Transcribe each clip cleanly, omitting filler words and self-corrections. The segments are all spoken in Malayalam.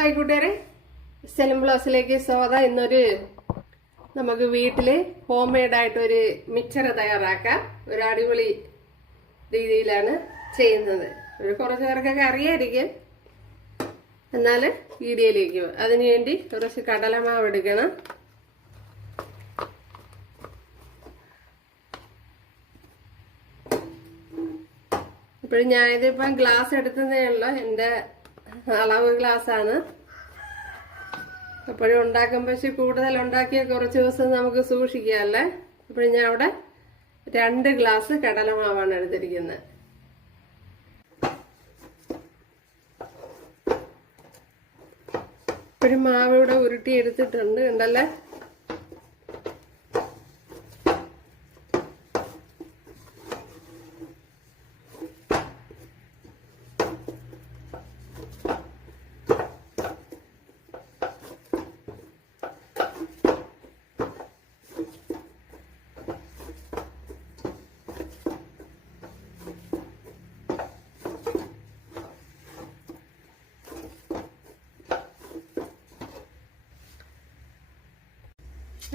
ഹായ് കൂട്ടുകാരെ, സെലിം ബ്ലോസിലേക്ക് സ്വാഗതം. ഇന്നൊരു നമുക്ക് വീട്ടില് ഹോം മെയ്ഡായിട്ടൊരു മിക്സർ തയ്യാറാക്കാം. ഒരു അടിപൊളി രീതിയിലാണ് ചെയ്യുന്നത്. കുറച്ച് പേർക്കൊക്കെ അറിയായിരിക്കും. എന്നാൽ വീഡിയോയിലേക്ക് അതിനുവേണ്ടി കുറച്ച് കടലമാവ് എടുക്കണം. ഇപ്പോഴും ഞാനിതിപ്പം ഗ്ലാസ് എടുത്തതേ ഉള്ളൂ. എൻ്റെ അളവ് ഗ്ലാസ്സാണ്. അപ്പോഴും ഉണ്ടാക്കുമ്പോൾ കൂടുതൽ ഉണ്ടാക്കിയ കുറച്ച് ദിവസം നമുക്ക് സൂക്ഷിക്കാമല്ലേ. അപ്പോഴും ഞാൻ അവിടെ 2 ഗ്ലാസ് കടലമാവാണ് എടുത്തിരിക്കുന്നത്. ഇപ്പോഴും മാവ് ഇവിടെ ഉരുട്ടി എടുത്തിട്ടുണ്ട്, ഉണ്ടല്ലേ.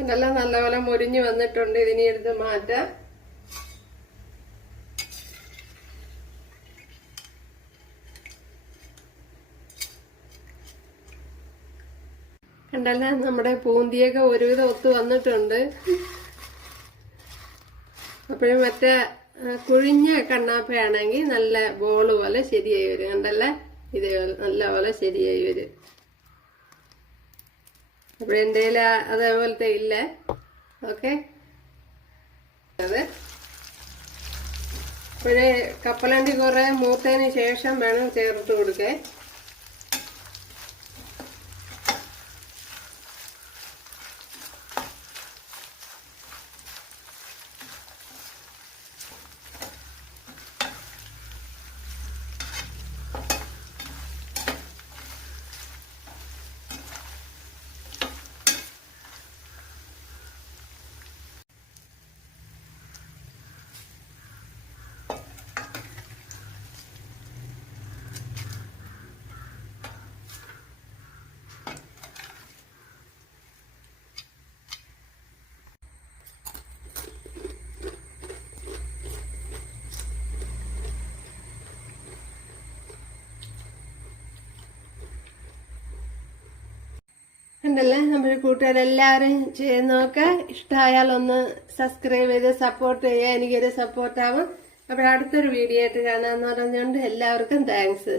ഇതെല്ലാം നല്ലപോലെ മുരിഞ്ഞു വന്നിട്ടുണ്ട്. ഇതിനി എടുത്ത് മാറ്റാം. കണ്ടല്ലേ, നമ്മുടെ പൂന്തിയൊക്കെ ഒരുവിധം ഒത്തു വന്നിട്ടുണ്ട്. അപ്പോഴും മറ്റേ കുഴിഞ്ഞ കണ്ണാപ്പയാണെങ്കിൽ നല്ല ബോള് പോലെ ശരിയായി വരും. കണ്ടല്ലേ, ഇതേപോലെ നല്ല പോലെ ശരിയായി വരും. അപ്പോൾ എൻ്റെ കയ്യിൽ അതേപോലത്തെ ഇല്ല. ഓക്കെ, അതെ. അപ്പോഴേ കപ്പലണ്ടി കുറെ മൂത്തതിന് ശേഷം വേണം ചേർത്ത് കൊടുക്കാൻ. ഉണ്ടല്ലേ, നമ്മുടെ കൂട്ടുകാരെല്ലാവരും ചെയ്ത് നോക്കുക. ഇഷ്ടമായാൽ ഒന്ന് സബ്സ്ക്രൈബ് ചെയ്ത് സപ്പോർട്ട് ചെയ്യുക. എനിക്കൊരു സപ്പോർട്ടാവും. അപ്പോൾ അടുത്തൊരു വീഡിയോ ആയിട്ട് കാണാമെന്ന് പറഞ്ഞുകൊണ്ട് എല്ലാവർക്കും താങ്ക്സ്.